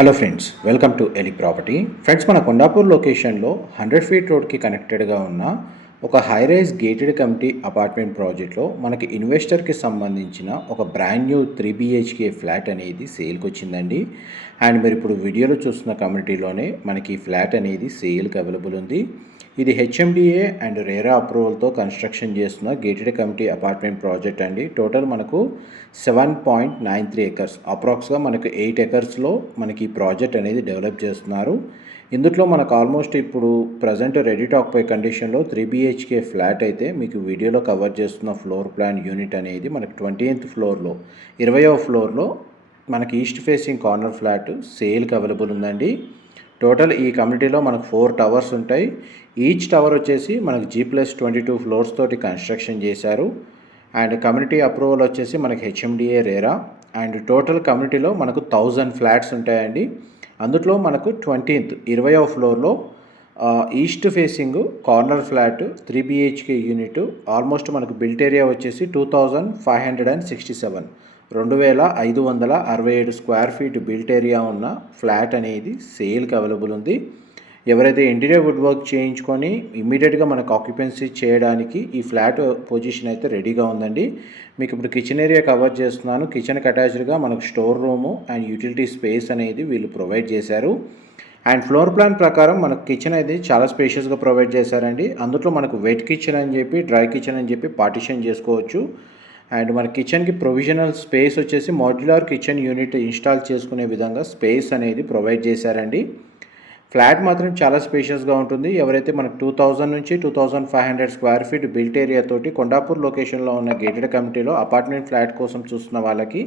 Hello friends, welcome to Eli property. Friends, మన కొండాపూర్ లొకేషన్లో 100 feet రోడ్కి కనెక్టెడ్గా ఉన్న ఒక high rise gated community apartment ప్రాజెక్ట్లో మనకి ఇన్వెస్టర్కి సంబంధించిన ఒక బ్రాండ్ న్యూ 3 BHK ఫ్లాట్ అనేది సేల్కి వచ్చిందండి. అండ్ మీరు ఇప్పుడు వీడియోలో చూస్తున్న కమ్యూనిటీలోనే మనకి ఈ ఫ్లాట్ అనేది సేల్కి అవైలబుల్ ఉంది. ఇది HMDA అండ్ రేరా అప్రూవల్తో కన్స్ట్రక్షన్ చేస్తున్న గేటెడ్ కమ్యూనిటీ అపార్ట్మెంట్ ప్రాజెక్ట్ అండి. టోటల్ మనకు 7.93 ఎకర్స్, అప్రాక్స్గా మనకు 8 ఎకర్స్లో మనకి ఈ ప్రాజెక్ట్ అనేది డెవలప్ చేస్తున్నారు. ఇందులో మనకు ఆల్మోస్ట్ ఇప్పుడు ప్రజెంట్ రెడీ టు ఆక్యుపై కండిషన్లో 3 BHK ఫ్లాట్ అయితే మీకు వీడియోలో కవర్ చేస్తున్న ఫ్లోర్ ప్లాన్ యూనిట్ అనేది మనకి 20th ఫ్లోర్లో 20వ ఫ్లోర్లో మనకి ఈస్ట్ ఫేసింగ్ కార్నర్ ఫ్లాట్ సేల్కి అవైలబుల్ ఉందండి. టోటల్ ఈ కమ్యూనిటీలో మనకు 4 టవర్స్ ఉంటాయి. ఈచ్ టవర్ వచ్చేసి మనకు G+22 ఫ్లోర్స్ తోటి కన్స్ట్రక్షన్ చేశారు. అండ్ కమ్యూనిటీ అప్రూవల్ వచ్చేసి మనకి HMDA రేరా. అండ్ టోటల్ కమ్యూనిటీలో మనకు 1000 ఫ్లాట్స్ ఉంటాయండి. అందులో మనకు 20వ ఫ్లోర్లో east facing corner flat 3 BHK unit almost మనకు బిల్ట్ ఏరియా వచ్చేసి 2567 2567 స్క్వేర్ ఫీట్ బిల్ట్ ఏరియా ఉన్న ఫ్లాట్ అనేది సేల్కి అవైలబుల్ ఉంది. ఎవరైతే ఇంటీరియర్ వుడ్ వర్క్ చేయించుకొని ఇమ్మీడియట్గా మనకు ఆక్యుపెన్సీ చేయడానికి ఈ ఫ్లాట్ పొజిషన్ అయితే రెడీగా ఉందండి. మీకు ఇప్పుడు కిచెన్ ఏరియా కవర్ చేస్తున్నాను. కిచెన్కి అటాచ్డ్గా మనకు store room and utility space అనేది వీళ్ళు ప్రొవైడ్ చేశారు. అండ్ ఫ్లోర్ ప్లాన్ ప్రకారం మనకు కిచెన్ అయితే చాలా స్పేషియస్గా ప్రొవైడ్ చేశారండి. అందులో మనకు వెట్ కిచెన్ అని చెప్పి, డ్రై కిచెన్ అని చెప్పి పార్టిషన్ చేసుకోవచ్చు. అండ్ మన కిచెన్కి ప్రొవిజనల్ స్పేస్ వచ్చేసి మాడ్యులర్ కిచెన్ యూనిట్ ఇన్స్టాల్ చేసుకునే విధంగా స్పేస్ అనేది ప్రొవైడ్ చేశారండి. ఫ్లాట్ మాత్రం చాలా స్పేషియస్గా ఉంటుంది. ఎవరైతే మనకు 2000 నుంచి 2500 స్క్వేర్ ఫీట్ బిల్ట్ ఏరియా తోటి కొండాపూర్ లొకేషన్లో ఉన్న గేటెడ్ కమ్యూనిటీలో అపార్ట్మెంట్ ఫ్లాట్ కోసం చూస్తున్న వాళ్ళకి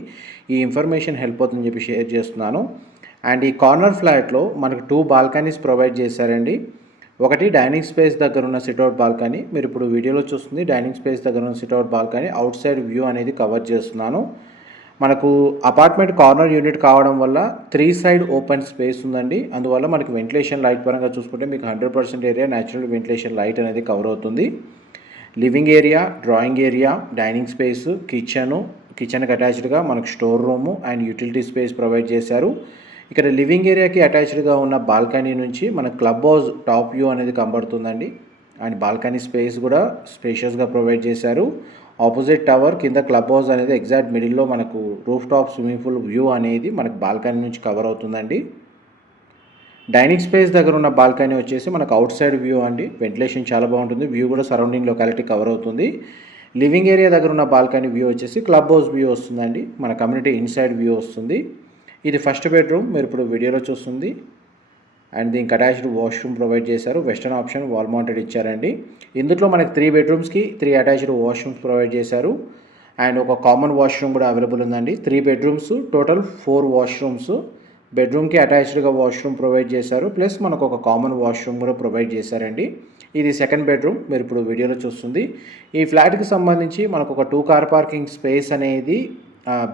ఈ ఇన్ఫర్మేషన్ హెల్ప్ అవుతుందని చెప్పి షేర్ చేస్తున్నాను. అండ్ ఈ కార్నర్ ఫ్లాట్లో మనకు 2 బాల్కనీస్ ప్రొవైడ్ చేశారండి. ఒకటి డైనింగ్ స్పేస్ దగ్గర ఉన్న సిట్అవుట్ బాల్కనీ, మీరు ఇప్పుడు వీడియోలో చూస్తుంది డైనింగ్ స్పేస్ దగ్గర ఉన్న sit-out balcony. Out side view అనేది కవర్ చేస్తున్నాను. మనకు అపార్ట్మెంట్ కార్నర్ యూనిట్ కావడం వల్ల 3 సైడ్ ఓపెన్ స్పేస్ ఉందండి. అందువల్ల మనకి వెంటిలేషన్ లైట్ పరంగా చూసుకుంటే మీకు 100% ఏరియా న్యాచురల్ వెంటిలేషన్ లైట్ అనేది కవర్ అవుతుంది. Living area, drawing area, dining space, కిచెన్కి అటాచ్డ్గా మనకు store room and utility space provide చేశారు. ఇక్కడ లివింగ్ ఏరియాకి అటాచ్డ్గా ఉన్న బాల్కనీ నుంచి మన క్లబ్ హౌస్ టాప్ వ్యూ అనేది కనబడుతుందండి. అండ్ బాల్కనీ స్పేస్ కూడా స్పేషియస్గా ప్రొవైడ్ చేశారు. ఆపోజిట్ టవర్ కింద క్లబ్ హౌస్ అనేది ఎగ్జాక్ట్ మిడిల్లో మనకు roof top swimming pool view అనేది మనకు బాల్కనీ నుంచి కవర్ అవుతుందండి. డైనింగ్ స్పేస్ దగ్గర ఉన్న బాల్కనీ వచ్చేసి మనకు అవుట్ సైడ్ వ్యూ అండి. వెంటిలేషన్ చాలా బాగుంటుంది. వ్యూ కూడా సరౌండింగ్ లొకాలిటీ కవర్ అవుతుంది. లివింగ్ ఏరియా దగ్గర ఉన్న బాల్కనీ వ్యూ వచ్చేసి క్లబ్ హౌస్ వ్యూ వస్తుందండి. మన కమ్యూనిటీ ఇన్సైడ్ వ్యూ వస్తుంది. ఇది ఫస్ట్ బెడ్రూమ్, మీరు ఇప్పుడు వీడియోలో చూస్తుంది. అండ్ దీనికి అటాచ్డ్ వాష్రూమ్ ప్రొవైడ్ చేశారు. వెస్టర్న్ ఆప్షన్ వాల్ మౌంటెడ్ ఇచ్చారండి. ఇందులో మనకి 3 బెడ్రూమ్స్కి 3 అటాచ్డ్ వాష్రూమ్స్ ప్రొవైడ్ చేశారు. అండ్ ఒక కామన్ వాష్రూమ్ కూడా అవైలబుల్ ఉందండి. 3 బెడ్రూమ్స్, టోటల్ 4 వాష్రూమ్స్. బెడ్రూమ్కి అటాచ్డ్గా వాష్రూమ్ ప్రొవైడ్ చేశారు. ప్లస్ మనకు ఒక కామన్ వాష్రూమ్ కూడా ప్రొవైడ్ చేశారండి. ఇది సెకండ్ బెడ్రూమ్, మీరు ఇప్పుడు వీడియోలో చూస్తుంది. ఈ ఫ్లాట్కి సంబంధించి మనకు ఒక 2 కార్ పార్కింగ్ స్పేస్ అనేది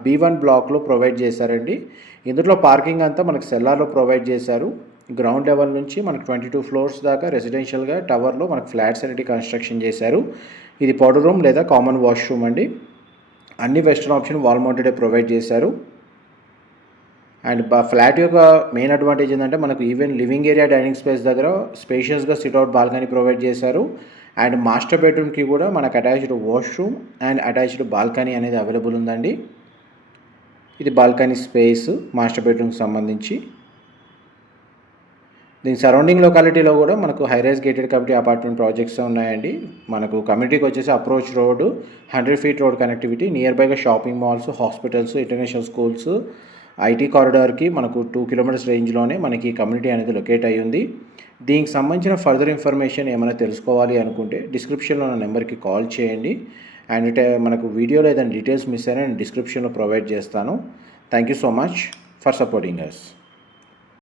B1 బ్లాక్లో ప్రొవైడ్ చేశారండి. ఇందులో పార్కింగ్ అంతా మనకు సెల్లార్లో ప్రొవైడ్ చేశారు. గ్రౌండ్ లెవెల్ నుంచి మనకు 22 ఫ్లోర్స్ దాకా రెసిడెన్షియల్గా టవర్లో మనకు ఫ్లాట్స్ అనేది కన్స్ట్రక్షన్ చేశారు. ఇది పౌడర్ రూమ్ లేదా కామన్ వాష్రూమ్ అండి. అన్ని western option wall mounted provide చేశారు. అండ్ ఫ్లాట్ యొక్క మెయిన్ అడ్వాంటేజ్ ఏంటంటే మనకు even living area, dining space దగ్గర స్పేషియస్గా సిట్అవుట్ బాల్కనీ ప్రొవైడ్ చేశారు. అండ్ మాస్టర్ బెడ్రూమ్కి కూడా మనకు attached washroom and attached balcony అనేది అవైలబుల్ ఉందండి. ఇది బాల్కనీ స్పేస్ మాస్టర్ బెడ్రూమ్కి సంబంధించి. దీని సరౌండింగ్ లొకాలిటీలో కూడా మనకు high rise gated community apartment projects ఉన్నాయండి. మనకు కమ్యూనిటీకి వచ్చేసి approach road, 100 feet road connectivity, near బైగా shopping malls, hospitals, international schools, IT కారిడార్కి మనకు 2 కిలోమీటర్స్ రేంజ్లోనే మనకి కమ్యూనిటీ అనేది లొకేట్ అయ్యి ఉంది. దీనికి సంబంధించిన ఫర్దర్ ఇన్ఫర్మేషన్ ఏమైనా తెలుసుకోవాలి అనుకుంటే డిస్క్రిప్షన్లో ఉన్న నెంబర్కి కాల్ చేయండి. అండ్ మనకు వీడియోలో ఏదైనా డీటెయిల్స్ మిస్ అయినా నేను డిస్క్రిప్షన్లో ప్రొవైడ్ చేస్తాను. Thank you so much for supporting us.